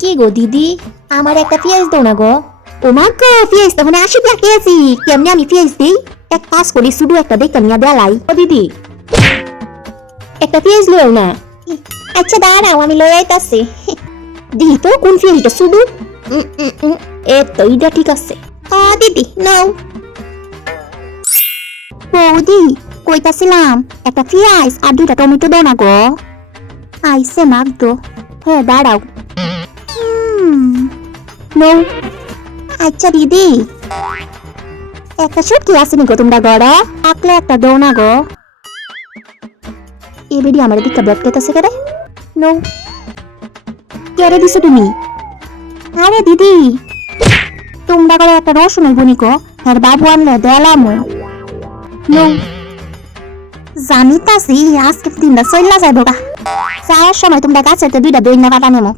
কি গো দিদি, আমার একটা পেঁয়াজ দাও না গো। ও মা গো, পেঁয়াজ তো মানে 80 টাকা কেজি। কেমনে আমি পেঁয়াজ দিই? এক কাজ করি, শুধু একটা দেখে নিয়ে দেলাই। ও দিদি, একটা পেঁয়াজ লও না। আচ্ছা দাঁড়াও, আমি লই আইতাছি। দিদি তো কোন পেঁয়াজটা শুধু? এ তো এইটা ঠিক আছে। দিদি নাও। বৌদি, কইতাছিলাম একটা পেঁয়াজ আর 2টা টমেটো দাও না গো। আইসে মাগ দো। হ্যাঁ দাঁড়াও। নৌ। আচ্ছা দিদি, একটা শুটকি আসেনি গো তোমরা গড়া? আকলে একটা দাও না গো। এ বেডি আমার দিকে ব্যাট কেতাছে কেরে? নৌ। কেরে দিছো তুমি? আরে দিদি, তোমরা গড়া একটা রসুন হইবনি গো। হ্যাঁ বাবু আনলে দেলাম। নৌ। জানিতাছি আজকে দিনটা চইলা যাইব গা। যাওয়ার সময় তোমরা গাছেতে 2টা দই না পাঠানো।